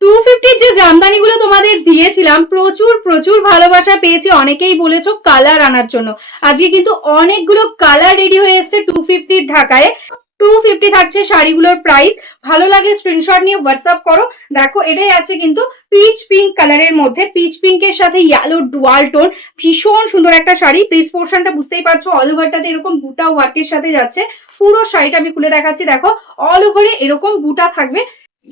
250 যে জামদানিগুলো তোমাদের দিয়েছিলাম, প্রচুর প্রচুর ভালোবাসা পেয়েছি, অনেকেই বলেছো কালার আনার জন্য। আজকে কিন্তু অনেকগুলো কালার রেডি হয়ে এসছে 250 ঢাকায়। 250 থাকছে শাড়িগুলোর প্রাইস। ভালো লাগলে স্ক্রিনশট নিয়ে হোয়াটসঅ্যাপ করো। দেখো এটাই আছে কিন্তু পিচ পিঙ্ক কালারের মধ্যে, পিচ পিঙ্কের সাথে ইয়েলো ডুয়াল টোন, ভীষণ সুন্দর একটা শাড়ি। প্রিস পোর্শনটা বুঝতেই পারছো, অল ওভারটাতে এরকম বুটা ওয়ার্কের সাথে যাচ্ছে। পুরো শাড়িটা আমি খুলে দেখাচ্ছি, দেখো অল ওভারে এরকম বুটা থাকবে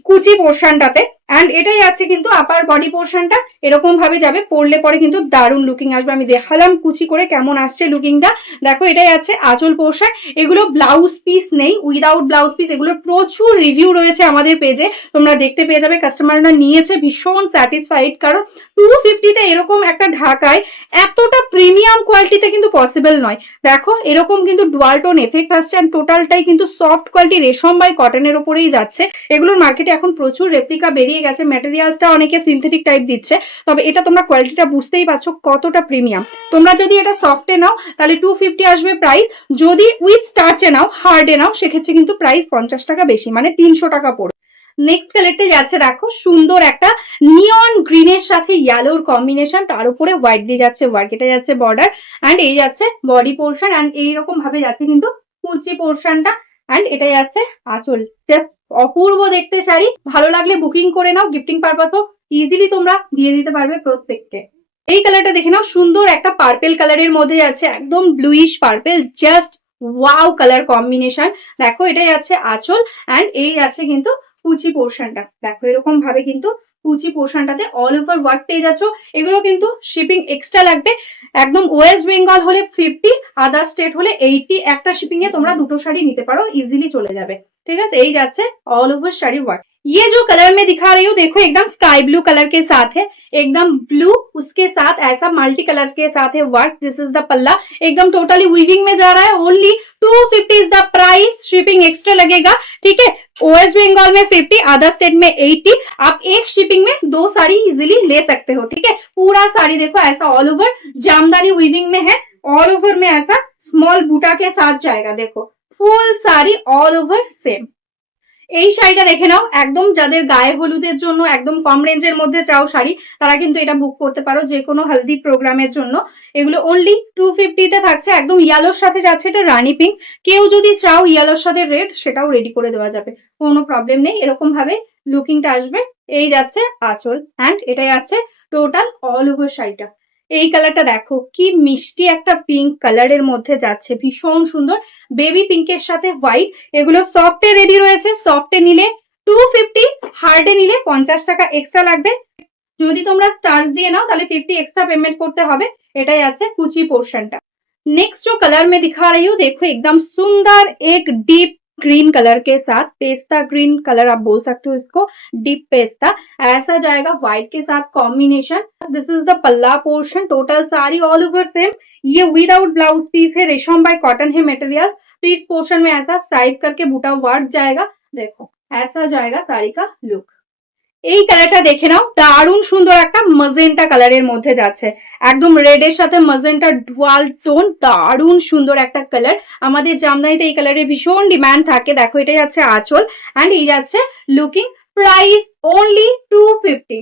কুচি পোর্শনটাতে। অ্যান্ড এটাই আছে কিন্তু আপার বডি পোর্শনটা এরকম ভাবে যাবে, পরলে পরে কিন্তু দারুণ লুকিং আসবে। আমি দেখালাম কুচি করে কেমন আসছে লুকিংটা। দেখো এটাই আছে আঁচল পোর্শন। এগুলো ব্লাউজ পিস নেই, উইদাউট ব্লাউজ পিস। এগুলোর প্রচুর রিভিউ রয়েছে আমাদের পেজে, তোমরা দেখতে পেয়ে যাবে। কাস্টমাররা নিয়েছে, ভীষণ স্যাটিসফাইড, কারণ 250 এরকম একটা ঢাকায় এতটা প্রিমিয়াম কোয়ালিটিতে কিন্তু পসিবল নয়। দেখো এরকম কিন্তু ডুয়াল টোন এফেক্ট আসছে, আর টোটালটাই কিন্তু সফট কোয়ালিটি রেশম বাই কটনের উপরেই যাচ্ছে। এগুলোর মার্কেটে এখন প্রচুর রেপ্লিকা বেরিয়ে গেছে, ম্যাটেরিয়ালসটা অনেকে সিনথেটিক টাইপ দিচ্ছে, তবে এটা তোমরা কোয়ালিটিটা বুঝতেই পারছো কতটা প্রিমিয়াম। তোমরা যদি এটা সফটে নাও তাহলে 250 আসবে প্রাইস, যদি উইথ স্টার্চে নাও, হার্ডে নাও, সেক্ষেত্রে কিন্তু প্রাইস 50 টাকা বেশি, মানে 300 টাকা পড়বে। নেক্সট কালারটা যাচ্ছে দেখো সুন্দর একটা নিয়ন গ্রিনের সাথে ইয়েলোর কম্বিনেশন, তার উপরে হোয়াইট দিয়ে যাচ্ছে ওয়ার্ক। এটা যাচ্ছে বর্ডার, অ্যান্ড এই যাচ্ছে বডি পোর্শন, অ্যান্ড এইরকম ভাবে যাচ্ছে কিন্তু কুচি পোর্শনটা, অ্যান্ড এটা যাচ্ছে আঁচল। জাস্ট অপূর্ব দেখতে শাড়ি। ভালো লাগলে বুকিং করে নাও, গিফটিং পারপাসও ইজিলি তোমরা দিয়ে দিতে পারবে প্রত্যেককে। এই কালারটা দেখে নাও, সুন্দর একটা পার্পেল কালারের মধ্যে যাচ্ছে, একদম bluish purple, just wow colour combination. দেখো এটাই আছে আঁচল, অ্যান্ড এই আছে কিন্তু কুচি পোর্শনটা। দেখো এরকম ভাবে কিন্তু কুচি পোর্শনটাতে অল ওভার ওয়ার্ক পেয়ে যাচ্ছ। এগুলো কিন্তু শিপিং এক্সট্রা লাগবে। একদম ওয়েস্ট বেঙ্গল হলে 50, আদার স্টেট হলে 80। একটা শিপিং এ তোমরা দুটো শাড়ি নিতে পারো, ইজিলি চলে যাবে। ঠিক আছে, এই যাচ্ছে ऑल ओवर শাড়ি ওয়ার্ক। ये जो कलर मैं दिखा रही हूँ, देखो एकदम स्काई ब्लू कलर के साथ है, एकदम ब्लू, उसके साथ ऐसा मल्टी कलर के साथ है वर्क। दिस इज द पल्ला, एकदम टोटली वीविंग में जा रहा है। Only 250 is the price, shipping extra लगेगा। ठीक है, वेस्ट बंगाल में 50, अदर स्टेट में 80। आप एक शिपिंग में 2 साड़ी इजिली ले सकते हो। ठीक है, पूरा साड़ी देखो ऐसा ऑल ओवर जामदानी वीविंग में है, ऑल ओवर में ऐसा स्मॉल बूटा के साथ जाएगा। देखो ফুল শাড়ি অল ওভার সেম। এই শাড়িটা দেখে নাও, একদম যাদের গায়ে হলুদের জন্য একদম কম রেঞ্জের মধ্যে চাও শাড়ি, তারা কিন্তু এটা বুক করতে পারো যে কোনো হলদি প্রোগ্রামের জন্য। এগুলো অনলি 250 তে থাকছে, একদম ইয়েলোর সাথে যাচ্ছে, এটা রানী পিঙ্ক। কেউ যদি চাও ইয়েলোর সাথে রেড, সেটাও রেডি করে দেওয়া যাবে, কোনো প্রবলেম নেই। এরকম ভাবে লুকিংটা আসবে। এই যাচ্ছে আঁচল, অ্যান্ড এটাই আছে টোটাল অল ওভার শাড়িটা। এই কালারটা দেখো কি মিষ্টি একটা পিঙ্ক কালারের মধ্যে যাচ্ছে, ভীষণ সুন্দর। বেবি পিঙ্কের সাথে হোয়াইট। এগুলো সফটে রেডি রয়েছে, সফটে নিলে 250, হার্ডে নিলে 50 টাকা এক্সট্রা লাগবে। যদি তোমরা স্টার্চ দিয়ে নাও তাহলে 50 एक्स्ट्रा पेमेंट করতে হবে। এটাই আছে কুচি পোর্শনটা। नेक्स्ट जो कलर मैं दिखा रही हूँ, देखो एकदम सुंदर एक डीप ग्रीन कलर के साथ, पेस्ता ग्रीन कलर आप बोल सकते हो इसको, डीप पेस्ता ऐसा जाएगा व्हाइट के साथ कॉम्बिनेशन। दिस इज द पल्ला portion, total sari all over same. ये विदाउट ब्लाउज पीस है, रेशम बाय कॉटन है मटेरियल। प्लीज पोर्शन में ऐसा स्ट्राइप करके बूटा वर्क जाएगा। देखो ऐसा जाएगा साड़ी का लुक। এই কালারটা দেখে নাও, দারুণ সুন্দর একটা মজেন্টা কালারের মধ্যে যাচ্ছে, একদম রেড এর সাথে মজেন্টা ডুয়াল টোন, দারুণ সুন্দর একটা কালার। আমাদের জামদানিতে এই কালারের ভীষণ ডিমান্ড থাকে। দেখো এটা যাচ্ছে আঁচল, অ্যান্ড এই যাচ্ছে লুকিং। Price only 250।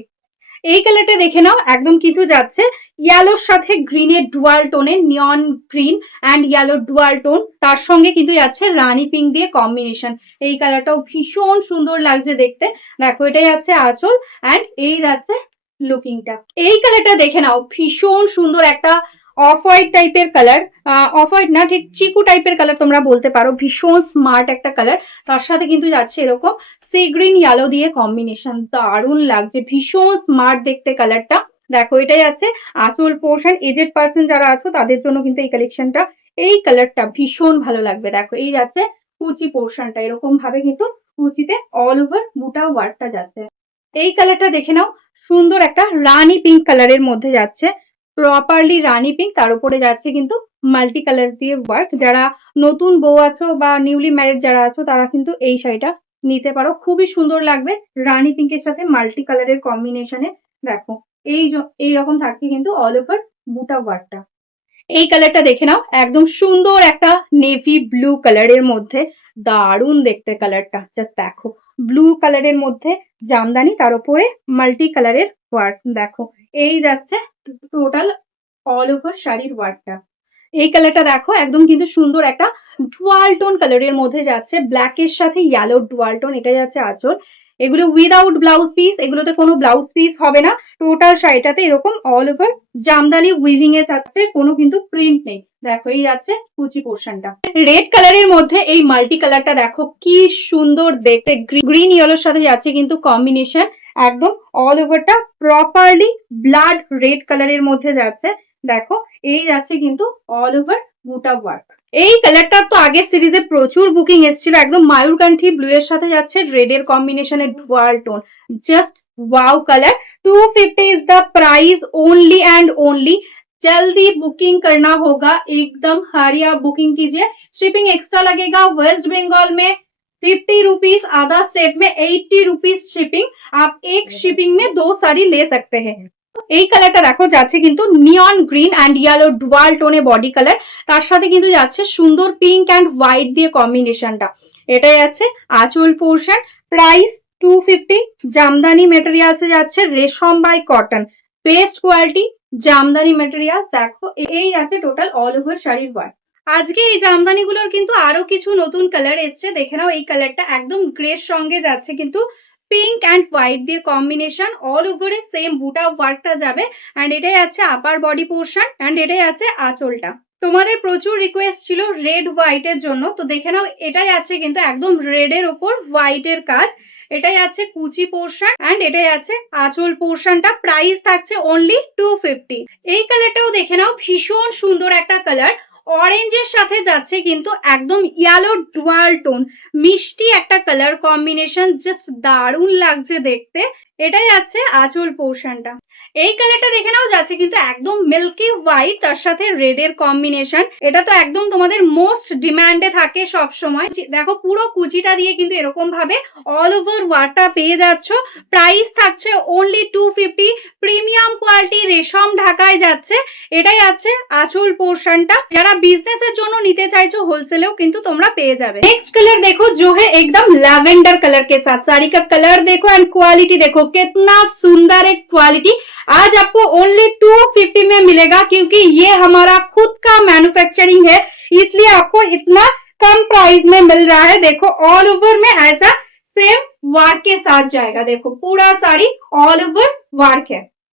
এই কালারটা দেখে নাও, একদম কিন্তু যাচ্ছে ইয়েলোর সাথে গ্রিনের ডুয়াল টোনের, neon green and yellow dual tone, তার সঙ্গে কিন্তু যাচ্ছে রানী পিঙ্ক দিয়ে কম্বিনেশন। এই কালারটাও ভীষণ সুন্দর লাগছে দেখতে। দেখো এটাই যাচ্ছে আঁচল, অ্যান্ড এই যাচ্ছে লুকিংটা। এই কালারটা দেখে নাও, ভীষণ সুন্দর একটা অফ হোয়াইট টাইপের কালার, অফ হোয়াইট না, ঠিক চিকু টাইপের কালার তোমরা বলতে পারো। ভীষণ স্মার্ট একটা কালার, তার সাথে কিন্তু যাচ্ছে এরকম সি গ্রিন ইয়েলো দিয়ে কম্বিনেশন, দারুণ লাগছে, ভীষণ স্মার্ট দেখতে কালারটা। দেখো এটাই আছে আঁচল পোর্শন। এজেড পার্সন যারা আছো তাদের জন্য কিন্তু এই কালেকশনটা, এই কালারটা ভীষণ ভালো লাগবে। দেখো এই যাচ্ছে কুচি পোর্শনটা, এরকম ভাবে কিন্তু কুচিতে অল ওভার বুটা ওয়ার্কটা যাচ্ছে। এই কালারটা দেখে নাও, সুন্দর একটা রানী পিঙ্ক কালারের মধ্যে যাচ্ছে, প্রপারলি রানী পিঙ্ক, তার উপরে যাচ্ছে কিন্তু মাল্টি কালার দিয়ে ওয়ার্ক। যারা নতুন বউ আছো বা নিউলি ম্যারিড যারা আছো, তারা কিন্তু এই শাড়িটা নিতে পারো, খুবই সুন্দর লাগবে রানী পিঙ্কের সাথে মাল্টি কালারের কম্বিনেশনে। দেখো এই রকম থাকছে কিন্তু অল ওভার বুটা ওয়ার্কটা। এই কালারটা দেখে নাও, একদম সুন্দর একটা নেভি ব্লু কালারের মধ্যে, দারুণ দেখতে কালারটা। জাস্ট দেখো ব্লু কালারের মধ্যে জামদানি, তার উপরে মাল্টি কালারের ওয়ার্ক। দেখো এই যাচ্ছে টোটাল অল ওভার শাড়ির ওয়ার্কটা। এই কালারটা দেখো একদম কিন্তু সুন্দর একটা ডুয়াল টোন কালারের মধ্যে যাচ্ছে, ব্ল্যাক এর সাথে ইয়েলো ডুয়াল টোন। এটা যাচ্ছে আঁচল। এগুলো উইদাউট ব্লাউজ পিস, এগুলোতে কোনো ব্লাউজ পিস হবে না। টোটাল শাড়িটাতে এরকম অল ওভার জামদানি উইভিং এ যাচ্ছে, কোনো কিন্তু প্রিন্ট নেই। দেখো এই যাচ্ছে কুচি পোর্শনটা। রেড কালারের মধ্যে এই মাল্টি কালারটা দেখো কি সুন্দর দেখতে, গ্রিন ইয়েলোর সাথে যাচ্ছে কিন্তু কম্বিনেশন। একদম অল ওভারটা প্রপারলি ব্লাড রেড কালারের মধ্যে যাচ্ছে। দেখো এই যাচ্ছে কিন্তু অল ওভার বুটা ওয়ার্ক। এই কালারটা তো আগের সিরিজে প্রচুর বুকিং এসেছিল। একদম মায়ূরকান্ঠি ব্লু এর সাথে যাচ্ছে রেড এর কম্বিনেশনের dual tone. Just wow colour. 250 is the price only and only. जल्दी बुकिंग करना होगा, एकदम हरिया बुकिंग कीजिए। शिपिंग एक्स्ट्रा लगेगा। वेस्ट बंगाल में 50 रुपीज, अदर स्टेट में 80 रुपीज शिपिंग। आप एक शिपिंग में 2 साड़ी ले सकते हैं। এই কালারটা দেখো যাচ্ছে কিন্তু neon green and yellow dual টোনে বডি কালার, তার সাথে কিন্তু যাচ্ছে সুন্দর পিঙ্ক অ্যান্ড হোয়াইট দিয়ে কম্বিনেশনটা। এটা যাচ্ছে আঁচল পোর্শন। প্রাইস 250। জামদানি মেটেরিয়ালসে যাচ্ছে রেশম by cotton, best quality jamdani materials. দেখো এই আছে টোটাল অল ওভার শাড়ির ওয়ার্ক। আজকে এই জামদানিগুলোর কিন্তু আরো কিছু নতুন কালার এসছে, দেখে নাও। এই কালারটা একদম গ্রের সঙ্গে যাচ্ছে কিন্তু পিঙ্ক অ্যান্ড হোয়াইট দিয়ে কম্বিনেশন, অল ওভারে সেম বুটা ওয়ার্কটা যাবে। অ্যান্ড এটাই আছে আপার বডি পোর্শন, অ্যান্ড এটাই আছে আঁচলটা। তোমাদের প্রচুর রিকোয়েস্ট ছিল রেড হোয়াইট এর জন্য, তো দেখে নাও এটাই আছে কিন্তু একদম রেড এর ওপর হোয়াইট এর কাজ। এটাই আছে কুচি পোর্শন, অ্যান্ড এটাই আছে আঁচল পোর্শনটা। প্রাইস থাকছে অনলি 250। এই কালারটাও দেখে নাও, ভীষণ সুন্দর একটা কালার। অরেঞ্জের সাথে যাচ্ছে কিন্তু একদম ইয়েলো ডুয়াল টোন, মিষ্টি একটা কালার কম্বিনেশন, জাস্ট দারুণ লাগছে দেখতে। এটাই আছে আঁচল পোর্শনটা। এই কালারটা দেখে নাও যাচ্ছে কিন্তু একদম মিল্কি হোয়াইট, তার সাথে রেড এর কম্বিনেশন। এটা তো একদম তোমাদের মোস্ট ডিমান্ডে থাকে সব সময়। দেখো পুরো কুচিটা দিয়ে কিন্তু এরকম ভাবে অল ওভার ওয়ার্কটা পেয়ে যাচ্ছ। প্রাইস থাকছে অনলি 250। প্রিমিয়াম কোয়ালিটি রেশম ঢাকায় যাচ্ছে। এটাই আছে আঁচল পোর্শনটা। যারা বিজনেসের জন্য নিতে চাইছো হোলসেলেও কিন্তু তোমরা পেয়ে যাবে। नेक्स्ट कलर देखो जो है एकदम लैवेंडर कलर के साथ। साड़ी का कलर देखो एंड क्वालिटी देखो, कितना सुंदर एक क्वालिटी। आज आपको ओनली 250 में मिलेगा, क्योंकि ये हमारा खुद का मैन्युफैक्चरिंग है, इसलिए आपको इतना कम प्राइस में मिल रहा है। देखो ऑल ओवर में ऐसा सेम वर्क के साथ जाएगा। देखो पूरा साड़ी ऑल ओवर वर्क है।